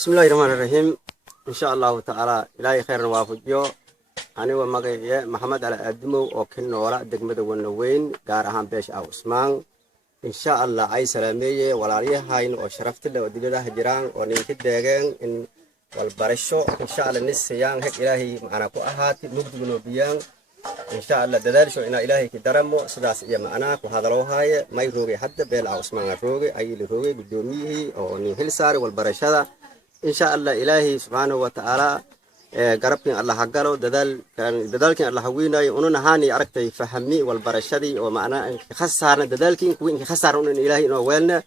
بسم الله الرحمن الرحيم إن شاء الله تعالى إلهي خير وافجيو أنا ومغي محمد على أدمو وكن وراء دقمة ونوين قارهان بيش أو عثمان إن شاء الله أي سلامية والعليا هاين وشرفت له ودلده هجران ونينك الدقين إن والبرشو إن شاء الله نسيان هيك إلهي معنا كوأهاتي نقد ونوبيان إن شاء الله دلالشو إن إلهي كدرمو سداس إيا معنا وهذا لو هاي ما يروغي حتى بيل أو عثمان الروغي أي لروغي بدوميه أو نيهل ساري والبرشادة إن شاء الله إلهي سبحانه وتعالى قربين الله حقله ددالكين الله ويناي ونون هاني أركتي فهمي والبرشدي ومعنى خسارنا ددالكين كوين خسارون إلهي نوالنا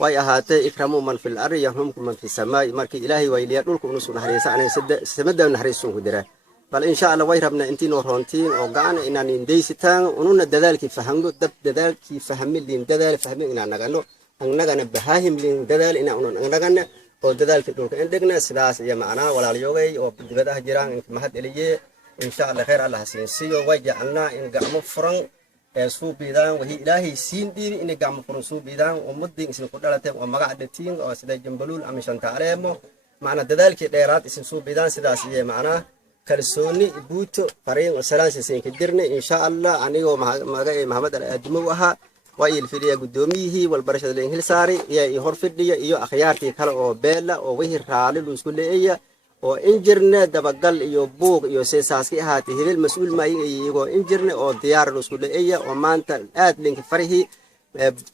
ويأهاتي إكرموا من في الأرض يرحمكم من في السماء مركي إلهي ويليادولكم نسون حريسا أنا سمد نحريسون كدره بل إن شاء الله ويربنا أنتي نورونتين وقعنا إننا نديستان ونون ددالكي فهمو ددالكي فهمي لين ددال فهمي إننا نغانو أننا بهاهم لين ددال إننا نغانا oo dadaalka dhulka in dhigna sidaas iyo macna walaaliyogay oo dibadaha jiraan in mahad eliye insha Allah khayr Allah siinsiyo wajacna in gacmo furan ee suubiidaan wahi ilaahi siin dhiiri in gacmo furan suubiidaan oo mudin isin ku dhalatay oo magac dhatiin oo sida jambalul ama shanta aleemo macna dadaalkii dheeraad isin suubiidaan sidaas iyo macna kalsooni buuto fariin oo salaam siin ka dirnay insha Allah anigoo magacay Maxamed Aadmo aha وأي الفيديو قدوميه والبرشة الإنجليزي ساري يهور فيديو يو أخيارتي كلا أو بيلا أو وهي رالي لوسكولية أو إنجرنا دبقل يو بوق يو سيساسكي هاتي هذي المسؤول ما يو إنجرنا أو ديار لوسكولية أو مانتا آد لينك فريهي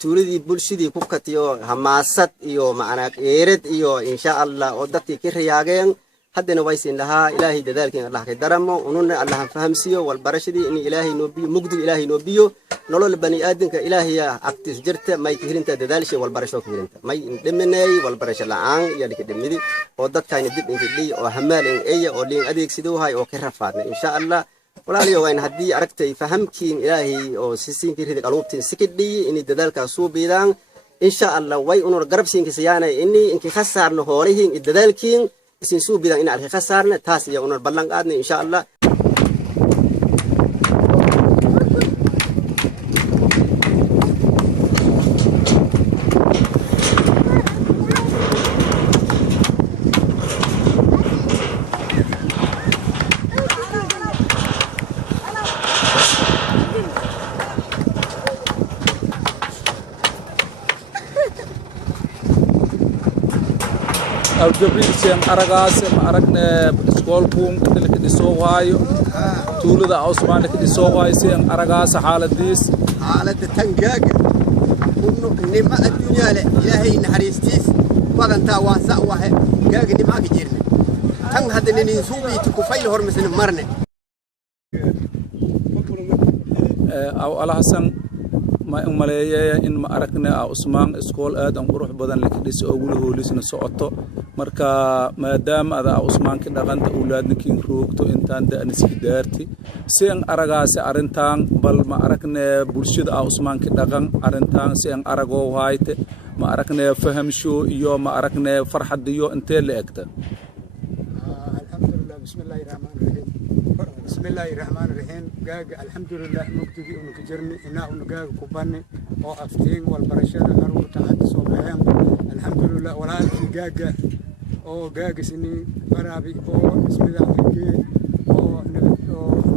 تولدي بولشدي كوكت يو هماسات يو معنا إيرد يو إن شاء الله أو دتي كرياجين حد نويسين لها إلهي دذلك الله كدرمه ونون الله فهم سيو والبرشدي إن إلهي نوبي مجد إلهي نوبيو نقول البني آدم كإلهي أكتس جرت ما يكهرين تدذلش والبرشة كهرين ما يدمني والبرشة لعان يعني كدمني وضد كان يدب إنك لي وهمال إن أي أو لين أديك سدوها أو كرفاتنا إن شاء الله ولا لي وين هدي عرفت فهم كين إلهي أو سيسين كهرين قلوبتين سكت لي إني دذلك صوبيدان إن شاء الله وين أنور قرب سين كسيانة إني إنك خسر نهارين الدذلكين isin suu bidan in arki khasaarna taas iyo unar ballan qaadna insha Allah جبريل سيم أرجاس أرجنا سكولكم كده كده سوايو تولد عثمان كده سواي سيم أرجاس حالة ديس حالة تنجاج كنو نما الدنيا لا إلهي نحرستيس وقن تواسع واحد جاج نما كجيرنا تن هذا ننسوبي تكفيل هرمسن مرنا أو على حسن ما ملايا إن ما أركنا عثمان سكول آدم وروح بدن لكده سأقوله لسنا سقطه marka maadaama ada Usmaan ka dhaqanta awlaadniin roogto intaan da'nisi daarti seen aragaasi arintaan bal ma aragne bulshada Usmaan ka dhaqan arintaan seen arago waayte ma aragne fahamsho iyo ma aragne farxad iyo intee la egta alhamdulillah bismillahir rahmanir rahim gaaga alhamdulillah mugtigi uu ka jirni inaa uu gaaga ku banni oo aftiin wal barashada aruurta hadda soo baxeen alhamdulillah walaalkii gaaga oo gaagasini barabi oo ismidaanke oo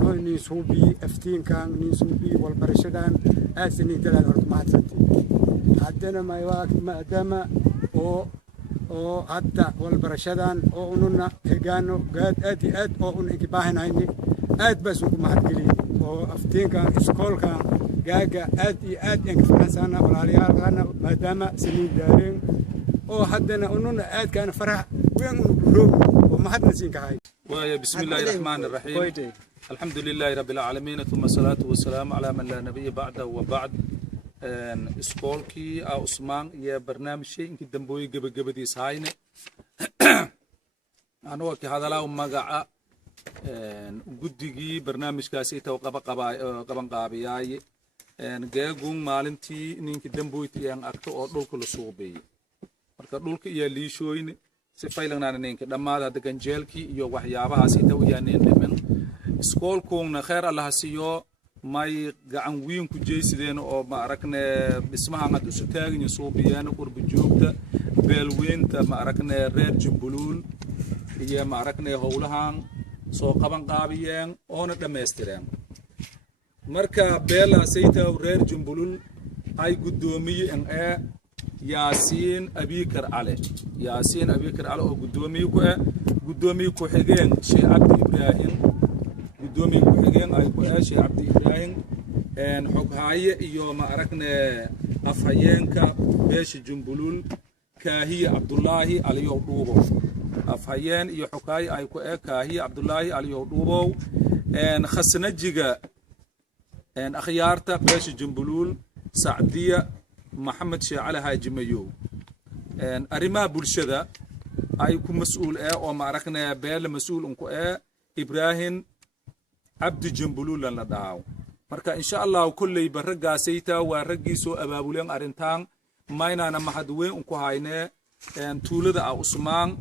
nooni suubi aftiin kan ni suubi wal barashadan aasini dalal hormaatati haddana ma yaak maadama oo hadda wal barashadan oo ununa hegaano gaad aad oo un igibaahanayni aad bas ugu mahadgeli oo aftiin kan iskoolka gaaga aad in fahansana walaaliyaalna maadaama siniin daareen oo haddana ununa aad kan farax وين وما حد نسين كهاي. بسم الله الرحمن الرحيم. الحمد لله رب العالمين ثم الصلاة والسلام على من لا نبي بعده وبعد. سكولكي أو عثمان يا برنامج شيء إنك دمبوي قبل دي ساين. أنا وقت هذا لا ومجا جدي برنامج كاسي تو قبان قابياي. جاكون مالنتي إنك دمبوي تيان أكتو أردول كل صوبي. marka dhulka iyo liishooyin si faylanaaninka dhamaad hada ganjeelki iyo waxyaabaha si tawiyaaneen dhiman iskoolkoona khayr Allah siiyo may gacan weyn ku jeesideen oo ma aragne dhismaha mad isu taagin suubiyana qurbi joogta beelweynta ma aragnay reer Jumbuluul iyo ma aragnay howlahan soo qaban qaabiyeen oona dhameystireen marka beela sayta reer Jumbuluul ay gudoomiyeen Yaasiin Abikar Ali oo gudoomiye ku xigeen Sheikh Abdi Ibrahim gudoomiye ku xigeen ay ku Sheikh Abdi Ibrahim xoghaye iyo ma aragnay afhayeenka beesha Jumbuluul Kaahiye Abdullaahi Aliyow Dhuubo afhayeen iyo xoghaye ay ku Kaahiye Abdullaahi Aliyow Dhuubo khasnajiga akhyaarta beesha Jumbuluul Sacdiya Maxamed Sheekh Cali Haaji Mayow arrimaha bulshada ay ku mas'uul oo ma aragnay beel mas'uul ku Ibrahim Abdi Jumbuluul la dhaaw marka insha Allah kullay baragaasayta waa ragii soo abaabuleen arintan maynana mahadweyn ku haynee tuulada Usmaan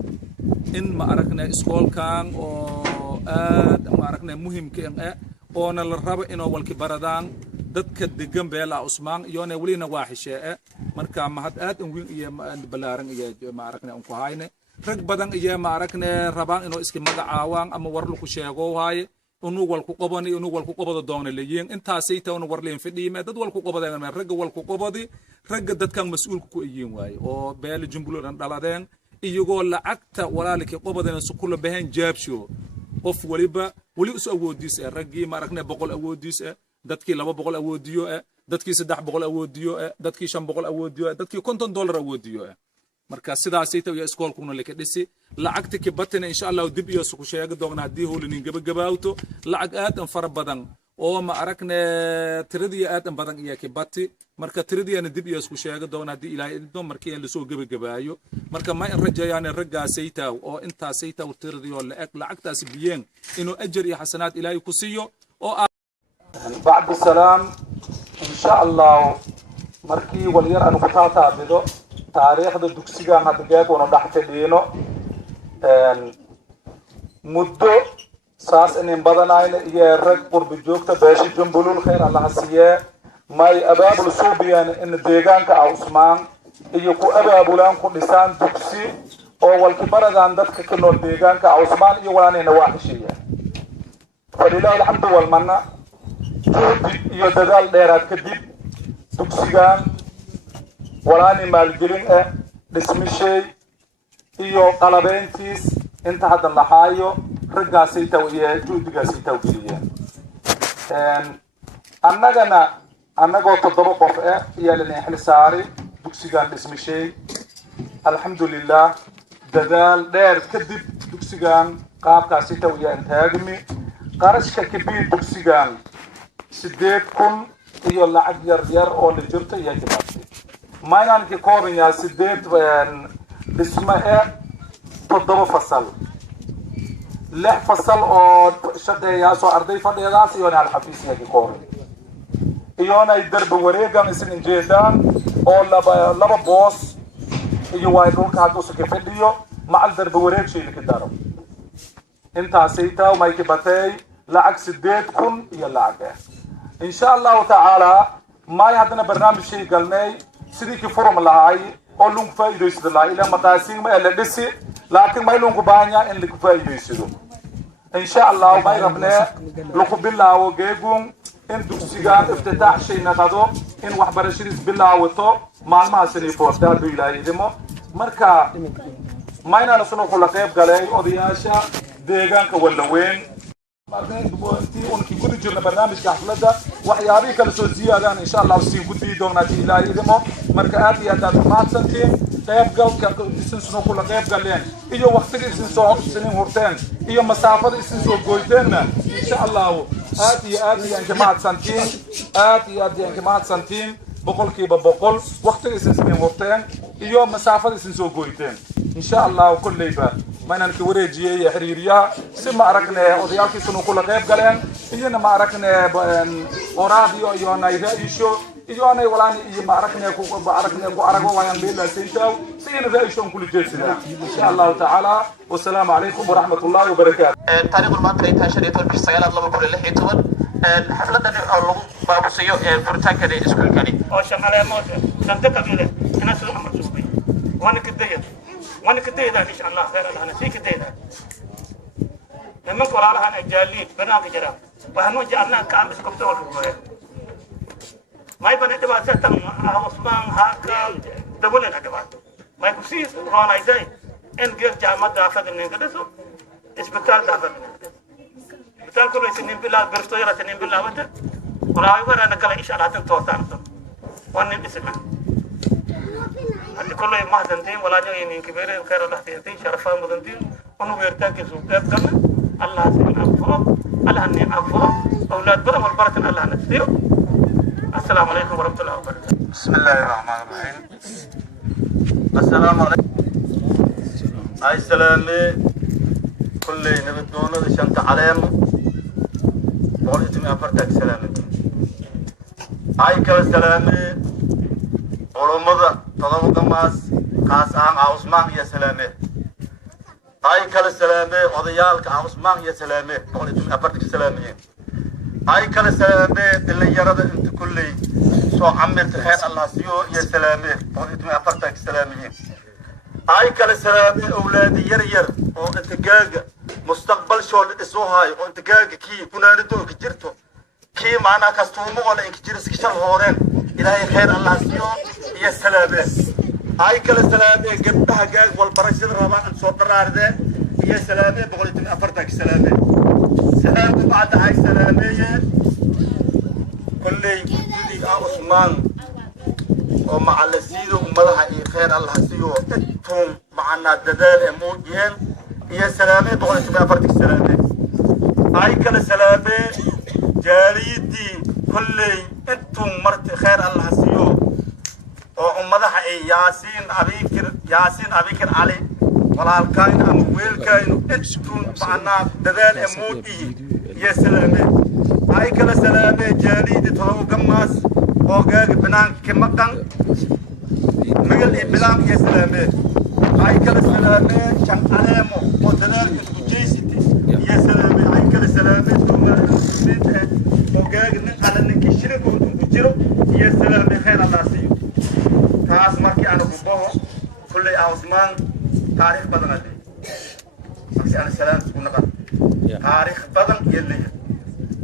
in ma aragnay iskoolkan oo aad ma aragnay muhiimka oo la rabo inoo walki baradaan dadka degan beela Usmaan iyoona waliina waaxishee marka mahad aad weyn iyo balaaran iyo ma aragnay ku haynee rag badan iyo ma aragnay rabaan inoo iska magacaawaan ama war lu ku sheego waaye unu walku qabado doona leeyeen intaasay taawna warleen fidhiime dad walku qabadeen rag walku qabadi rag dadkan mas'uulku ku yihiin waaye oo beel Jumbuluul dhaladeen iyagoo lacagta walaalkii qabadeen su kula bahan jaabsho qof waliba wali us awoodiis ragii ma aragnay 100 awoodiis dadkii 200 awoodiyo dadkii 300 awoodiyo dadkii 500 awoodiyo dadkii $50 awoodiyo marka sidaasay taw iskoolkuna la ka dhisi lacagta ki batana insha Allah dib iyo suku sheega doona hadii howlinin gabagabaawto lacag aad fara badan oo ma aragnay tiradii aad badan iyo ki batti marka tiradiyana dib iyo suku sheega doona hadii Ilaahay idin markii la soo gabagabaayo marka ma in rajayaan ragaasay taw oo intaasay taw tiradii oo lacagtaas biyeen inuu ajr iyo xasanaad Ilaahay ku siiyo oo bacd salaam insha Allah markii waliyar aanu ku taataabido taariikhda dugsigan hadda geedona dhax fadhiino muddo saas in badanayna iyo rag qurbi joogta beesha Jumbuluul khayr Allah siiye may abaabul suubiyan in deegaanka Usmaan iyo ku abaabulaan ku dhisaan dugsi oo walki baradan dadka ka nool deegaanka Usmaan iyo walaanayna waaxishiya fadilaa alhamdu wal manna iyo dadaal dheeraad kadib dugsigan walaani maalgelin dhismishay iyo qalabeyntiis inta hadda la haayo ragaasay taw iyo juudigaasay taw geliyeen annagoo 7 qof iyo la xil saari dugsigan dhismishay alxamdulillah dadaal dheer kadib dugsigan qaabkaasay taw iyo intaagmi qarashka kabiir dugsigan 8,000 iyo lacag yar oo la jirto iyo kibaabti maynaan ki kooban yaa 8 dhisme 7 fasal 6 fasal oo shaqeeya soo arday fadhiyadas iyo hal xafiis ki kooban iyoona darba wareegan isin jeedaan oo laba boos iyo way dhulka hadda soo fadhiyo macal darba wareegshay ka daro intaasay taa may ki batay lacag 8,000 iyo lacag إن شاء الله تعالى ما يهدنا برنامج شيء قالناي سيدي كفرم لهاي أولون فايدة يسد الله إلى مقاسين ما إلا دسي لكن ما يلون كبانيا إن لك فايدة يسدو إن شاء الله ما يربنا لكو بالله وجيبون إن دكسيجان افتتاح شيء نقدو إن وحبر شريس بالله وطو مع ما سني فوتار بيلاي دمو مركا ما ينا نسنو كل قيب قالي أضياشا ديجان كولا وين markaan duboontii oo ki gudu jirna barnaamijka xafladda waxyaabii kala soo ziyaadaan insha Allah si gudbi doona Ilaahay idimo marka aad iyo aad maadsantiin qayb galka isin soo kula qayb galeen iyo waqtiga isin soo sinin horteen iyo masaafada isin soo gooydeena insha Allah aad iyo aad maadsantiin boqolkiiba boqol waqtiga isin sinin horteen iyo masaafada isin soo gooyteen insha Allah kullayba ما نحن كوريجية حريرية سما أركنا أضياء كيسونو كل غيب قالين إينا ما أركنا أوراديو إيونا إيشو إيونا ولاني إيه ما أركنا كو أركو ويان بيلا سينتاو سينا ذا إيشون كل جيسنا إن شاء الله تعالى والسلام عليكم ورحمة الله وبركاته. تاريخ المنطقة تاشرية والبشتغل الله بكل اللي حيتون الحفلة دي أولو بابو سيو فرتان كده إسكول كده. أو شمالي موت نمتك قبيلة أنا سوى أمر تسبي وانا كديدا ان شاء الله خير الله نسيك كديدا لما قال على انا جالين بناك جرا وهنو جعلنا كان بس كبتول ما يبني تبع ستم عثمان هاك دبلنا تبع ما يكسي رونا ازاي ان غير جامعه دافد من كدسو اسبيتال دافد اسبيتال كله سنين بالله برستويرا سنين بالله وده ولا يبغى انا كلا ان شاء الله تنتوتان وان اسمع كله ما تنتين ولا جو يمين كبير خير الله تنتين شرفا مدنتين ونو ويرتاك سوق كنا الله سبحانه وتعالى الله اني عفو اولاد بدر والبركه الله نسيو السلام عليكم ورحمه الله وبركاته بسم الله الرحمن الرحيم السلام عليكم اي سلامي كل نبدون شنت عليهم قولتني افرتك سلامي اي كل سلامي ولماذا طلبوا قماص قاس عام عثمان يا سلامي اي كل سلامي وضيالك عثمان يا سلامي قولتني افرتك سلامي اي كل سلامي اللي يرد انت كلي سو عملت خير الله سيو يا سلامي قولتني افرتك سلامي اي كل سلامي اولادي يرير وانتقاق مستقبل شو اسوهاي وانتقاق كي كنا ندو كجرتو كي معنا كاستومو ولا انك جرس كشل هورين الهي خير الله سيو يا سلامي اي كل سلامي قبها قاق والبرشد ربان صدر عرده يا سلامي بقولتني افرتك سلامي سلامي بعد هاي سلامي كل جدي عثمان ومع السيد ومدح خير الله سيو انتم معنا ددال موجين يا سلامي بقولتني افرتك سلامي اي كل سلامي جاريدي كل انتم مرت خير الله سيو ومدح ياسين ابيكر علي walaalkayn ama weelkayn intuun macnaa dadaal amoodii iyo salaame ay kala salaame jaaliidi tolo gamaas oo gaag banaanka maqan magal iyo bilaam iyo salaame ay kala salaame shan aleemo oo dadaal isku jeysiti iyo salaame ay kala salaame tumaasinte oo gaag nin qalanki shirku ku jiro iyo salaame khayr allah siiyo taas markii aan ku baho kulli Usmaan تاريخ بدن هذي ماشي أنا سلام تكون نقد تاريخ بدن يلي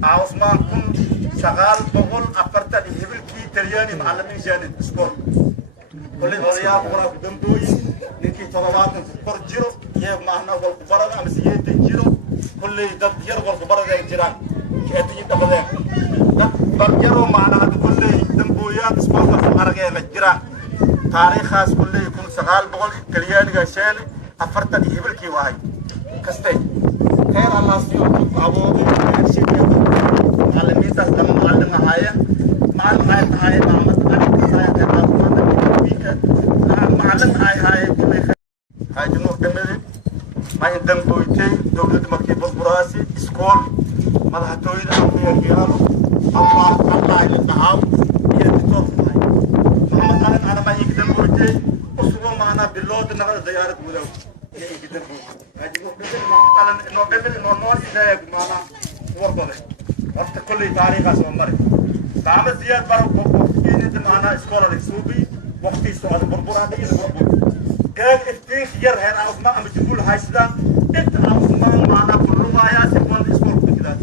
عثمان كن شغال بقول أفرت الهبل كي ترياني معلمين جانب سكور كل الأولياء بقولها بدم دوي نكى طلبات سكور جيرو يه معنا والكبار أمسية تجيرو كل ده بير والكبار ده يجيران كأتي تبلغ ده بيرو معنا هذا كل دم بويا سكور كفارجة مجيران تاريخ خاص كله يكون شغال بقول كليان قاشل أفرت الهبل كي واحد كستي خير الله سيو أبو شيء معلمين تسلم معلم هاي معلم هاي معلم هاي هاي جنوب دمري ما يندم بويتي دولة مكتب براسي سكول ماذا تويد أمي الجيرانو الله اللي تعاون يدتوه أنا ما يقدم بويتي أسبوع معنا باللود نقل زيارة ولو يقدم بويتي هذي قبل إنه نور إذا معنا ورقة وقت كل تاريخ أسمع مرة تعمل زيارة برا كين معنا إسكولر السوبي وقتي سؤال بربورة هذه بربور قال إفتيخ ير هنا عثمان أم جبول هايسلام إنت عثمان معنا بالرواية يا سيكون إسكول بكذا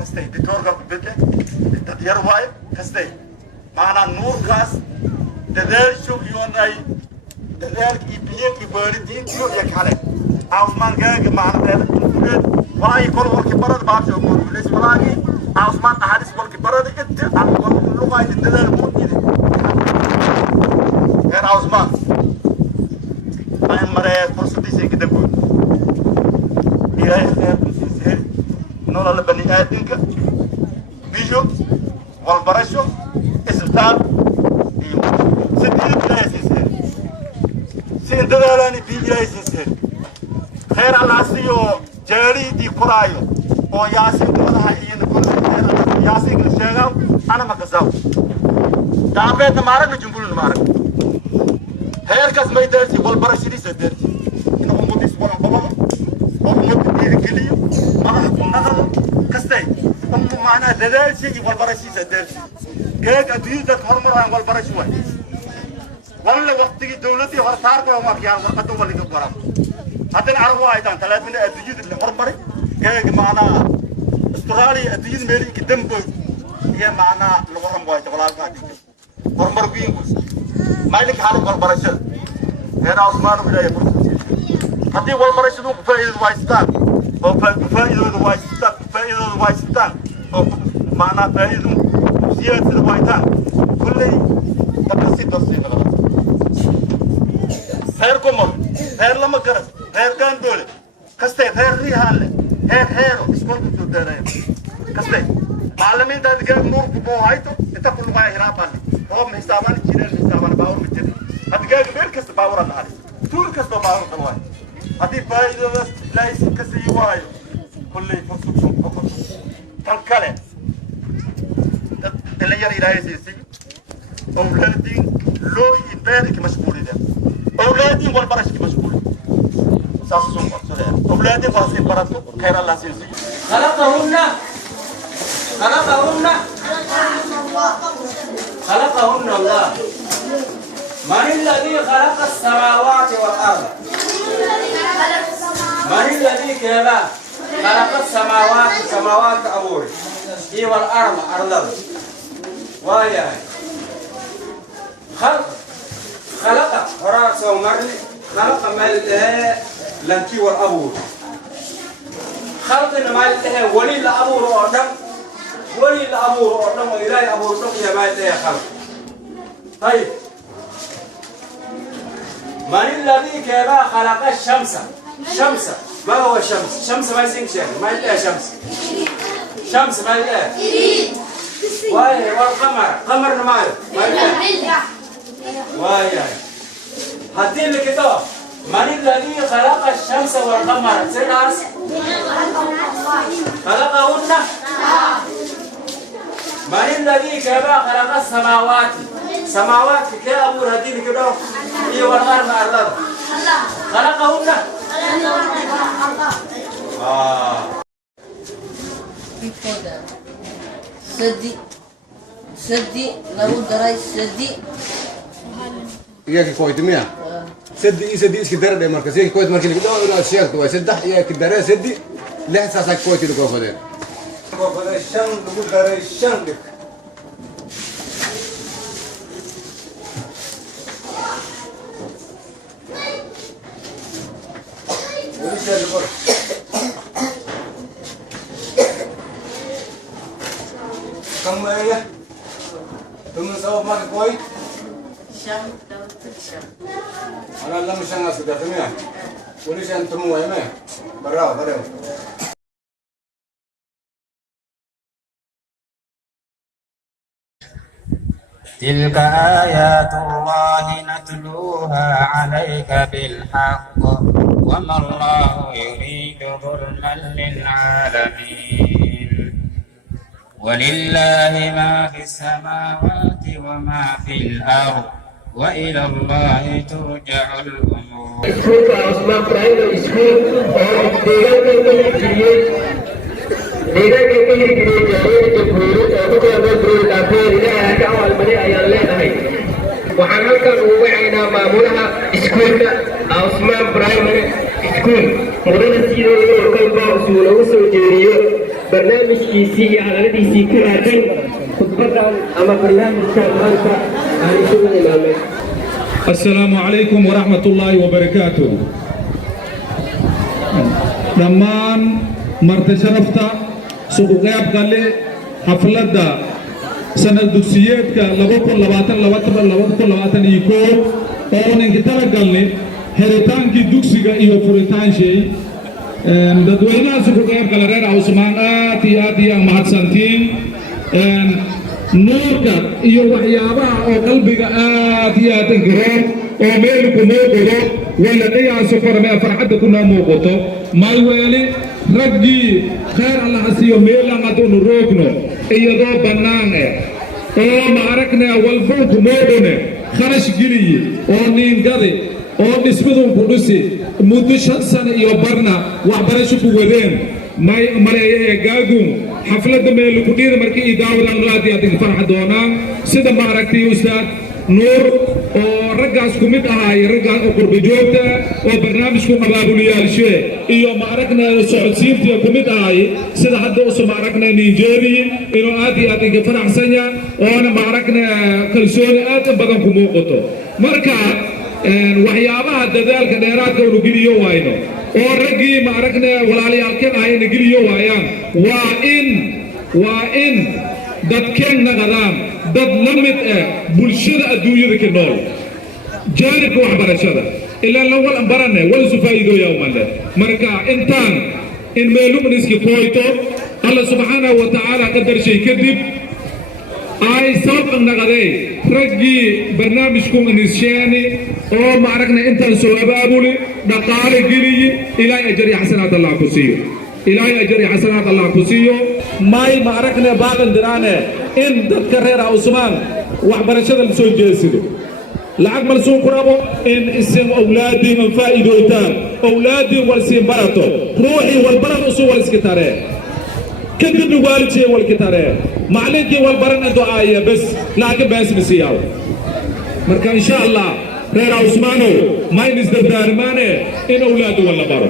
كستي بتورجا بدله التدير واي كستي معنا نور كاس ددال شو يوناي ددال يبيك يبردين شو يكحله عثمان جاك معنا ده ولا يكون ورك برد بعد شو مود ليش ولا عثمان أحاديث ورك برد إنت عم اللغة الددال موجود غير عثمان أنا مرة فرصة دي كده بقول يا خير سير نور البني آدمك بيجو والبرشو إسبتال سين دلالاني في جايسين خير الله سيو جاري دي قرايو او ياسين ولا هي نقول ياسين الشيغاو انا ما كساو دابت مارك جنبول مارك خير كاس ما يدرسي والبرشدي سدرتي انه موديس ولا بابا ومود دي كليو ما كنا كستي معنا دلال شيء والبرشي سدرتي كيك اديو ده هرمران والبرشي والله وقتي دولتي هرتارك وما كيان ورقته ولا كبرام هذا العرب وايدان ثلاثين أديجيد اللي مرمري كي معنا استراليا أديجيد ميري كدمبو هي معنا الورم وايد ولا قاعد مرمر بينقص ما لك حال والبرشة هنا عثمان ولا يبرز هذه والبرشة دو فائدة وايستان أو فائدة وايستان أو معنا فائدة زيادة وايتان كل تقصي غلط خير كمر خير لما كرس خير كان دولة كستي خير ريحان خير اسكول بتودنا كستي معلمين ده كان نور بوهايتو انت كل ما يهربان هو حسابان جيران حسابان باور متد هذا كان غير كست باور الله طول كست باور الله هذه فايدة لا يسكسي واي كل فرصة فقط تنكله اللي يري لا يسيسي أولادي لو يبارك مسؤولي ده أولادي والبرش مسؤول ساسون سوري أولادي فاسي براتو خير الله سيسي خلقهن الله من الذي خلق السماوات والأرض من الذي كذا خلق السماوات أبوري هي والأرض أرض ويا خلق هراس ومرل خلق مالته لنكي والأبور خلق مالته ولي الأبور أردم وإلهي أبور أردم يا مالته خلق طيب من الذي كذا خلق الشمس ما هو الشمس؟ شمس ما يسين شيء ما يلقى شمس ما يلقى واي والقمر نمال ما يلقى واي هدين الكتاب من الذي خلق الشمس والقمر سناس خلقهن من الذي كذا خلق السماوات كأبو هدين الكتاب هي والأرض خلقهن سدي lagu daray sadi iyaga koydmiya sadi iska darade marka si koyd markii lagu dhaw inaad sheegto way saddex iyaga darade sadi lix saac koyd lagu qodeen shan lagu daray shan كم هي؟ ثم سوى ما كوي؟ شام أنا لما شان ناس كده تمام وليش أنتم وياه برا تلك آيات الله نتلوها عليك بالحق وما الله يريد ظلما للعالمين ولله ما في السماوات وما في الأرض وإلى الله ترجع الأمور. waxaan halkan ugu wacaynaa maamulaha iskuulka Osman Primary School mudane sidoo kalba uu loogu soo jeediyo barnaamijkiisii iyo hadaladiisii ku raadin khudbadan ama barnaamijkan maanta aan isugu imaamay. Assalamu alaikum wa rahmatullahi wa barakatuh. Dhammaan marti sharafta suuq qayb gale xafladda sanad dugsiyeedka 2022 oo ninka talagalnay heritaankii dugsiga iyo furitaanshii dadweynaha suuq qayb gale reer Usmaan aad iyo mahadsantiin nuurka iyo waxyaabaha oo qalbiga aad iyo aad inkiroon oo meel ku muuqdo wala dhayaaso farme farxadda ku muuqato malweeli raggii khayr Allah asiyo meel aan adoon roogno iyadoo bannaan oo ma aragnay walba ku moodone kharash geliye oo niingade oo dhismadun ku dhisi muddo 5 sano iyo barna waxbarasho ku wadeen may maleeyay gaagun xafladda meel ku dhiir markii idaawadan raadi aad farxad doonaan sida ma aragtay ustaad nuur oo raggaas ku mid ahaay raggaas oo qurba joogta oo barnaamijku abaabuliyaalshe iyo ma aragnay socodsiintii ku mid ahaay sida hadda u ma aragnay Nigeria inuu aad iyo aad uga faraxsan yahay oo ma aragnay kalsooni aad badan ku muuqato marka waxyaabaha dadaalka dheeraadka uu geliyo waayno oo raggii ma aragnay walaaliyaalkeen ahayna geliyo waayaan waa in dadkeen naqadaan dad la mid ah bulshada adduunyada ka nool jaanibka waxbarashada ilaa la wal barane wal sufaa'ido yawman marka intaan in meelumniski qoyto Allah subhanahu wa ta'ala qadar shay kadib ay sabab naqaday raggi barnaamijku nishaani oo ma aragna intaan soo abaabuli dhaqaale geliye ilaahay ajri xasanaat Allah ku siiyo ilaahay ajri xasanaat Allah ku siiyo may ma aragna baadan diraane in dadka reer Usmaan waxbarashada la soo jeesido lacag mal soo qurabo in isim awlaadin faa'iidootaan awlaadin wal siin barato ruuxi wal barado soo wal iska tare kadib waalidkii wal kitare macallinkii wal barana ducaaya bas lacag baas misiyaw marka insha Allah reer Usmaano ma in isdardaarmaane in awlaadu wal baro